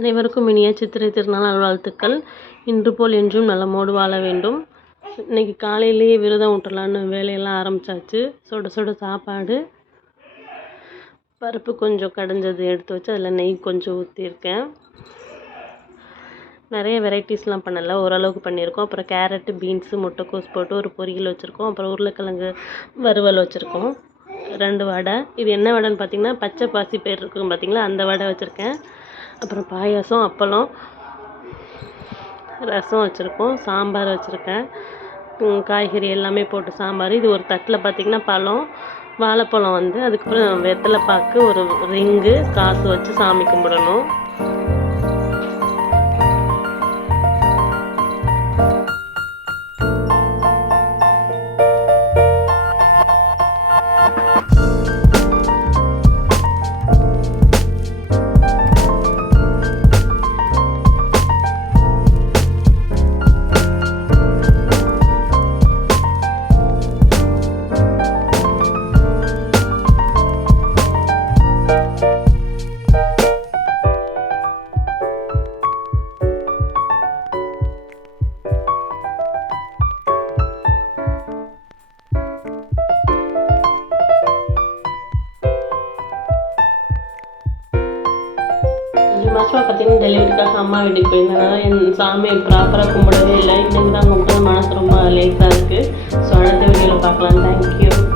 அனைவருக்கும் இனிய சித்திரை திருநாள் நல்வாழ்த்துக்கள். இன்று போல் என்றும் நலமோடு வாழ வேண்டும். இன்றைக்கி காலையிலேயே விரதம் விட்டுறலான்னு வேலையெல்லாம் ஆரம்பித்தாச்சு. சுட சுட சாப்பாடு, பருப்பு கொஞ்சம் கடைஞ்சது எடுத்து வச்சு அதில் நெய் கொஞ்சம் ஊற்றிருக்கேன். நிறைய வெரைட்டிஸ்லாம் பண்ணலை, ஓரளவுக்கு பண்ணியிருக்கோம். அப்புறம் கேரட்டு, பீன்ஸு, முட்டைக்கோஸ் போட்டு ஒரு பொரியல் வச்சுருக்கோம். அப்புறம் உருளைக்கிழங்கு வறுவல் வச்சுருக்கோம். 2 வடை. இது என்ன வடைன்னு பார்த்திங்கன்னா, பச்சை பாசி பயிறு இருக்கும் பார்த்திங்களா, அந்த வடை வச்சுருக்கேன். அப்புறம் பாயாசம், அப்பளம், ரசம் வச்சுருக்கோம். சாம்பார் வச்சுருக்கேன். காய்கறி எல்லாமே போட்டு சாம்பார். இது ஒரு தட்டில் பார்த்திங்கன்னா பழம், வாழைப்பழம் அதுக்கப்புறம் வெத்தலை பாக்கு, ஒரு ரிங்கு, காசு வச்சு சாமி கும்பிடணும். மாதமாக பார்த்தீங்கன்னா டெலிவரிக்காக அம்மா வீட்டுக்கு போயிருந்தனால என் சாமியை ப்ராப்பராக கும்பிடவே இல்லை. இன்றைக்கி தான் கும்பிட்டு மனசு ரொம்ப லேஸாக இருக்குது. ஸோ அடுத்த வீடியோவில் பார்க்கலாம். தேங்க்யூ.